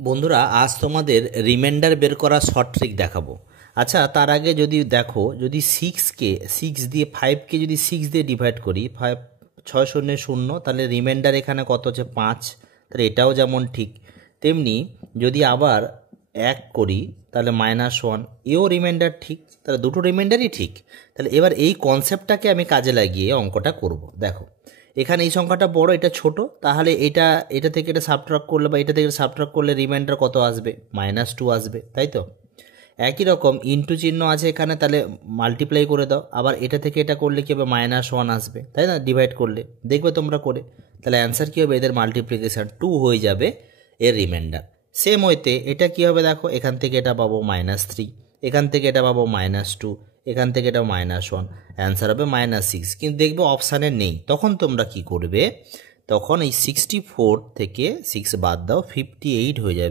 বন্ধুরা আজ তোমাদের রিমাইন্ডার বের করা শর্ট ট্রিক দেখাবো। আচ্ছা, তার আগে যদি দেখো, যদি সিক্স দিয়ে 5কে যদি 6 দিয়ে ডিভাইড করি, 5 6 শূন্য শূন্য, তাহলে রিমাইন্ডার এখানে কত হচ্ছে 5। তাহলে এটাও যেমন ঠিক, তেমনি যদি আবার 1 করি তাহলে -1, এও রিমাইন্ডার ঠিক। তাহলে দুটো রিমাইন্ডারই ঠিক। তাহলে এবার এই কনসেপ্টটাকে আমি কাজে লাগিয়ে অঙ্কটা করব। দেখো, এখানে এই সংখ্যাটা বড়, এটা ছোট, তাহলে এটা থেকে এটা সাবট্রাক্ট করলে বা এটা থেকে সাবট্রাক্ট করলে রিমাইন্ডার কত আসবে? -2 আসবে, তাই তো? একই রকম ইনটু চিহ্ন আছে এখানে, তাহলে মাল্টিপ্লাই করে দাও। আবার এটা থেকে এটা করলে কী হবে? -1 আসবে, তাই না? ডিভাইড করলে দেখবে তোমরা করে। তাহলে অ্যান্সার কী হবে? এদের মাল্টিপ্লিকেশান 2 হয়ে যাবে এর রিমাইন্ডার। সেম ওয়েতে এটা কী হবে? দেখো, এখান থেকে এটা পাবো -3, এখান থেকে এটা পাবো -2, এখান থেকে এটা -1, অ্যান্সার হবে -6। কিন্তু দেখবে অপশানে নেই, তখন তোমরা কি করবে? তখন এই 64 থেকে 6 বাদ দাও, 58 হয়ে যাবে।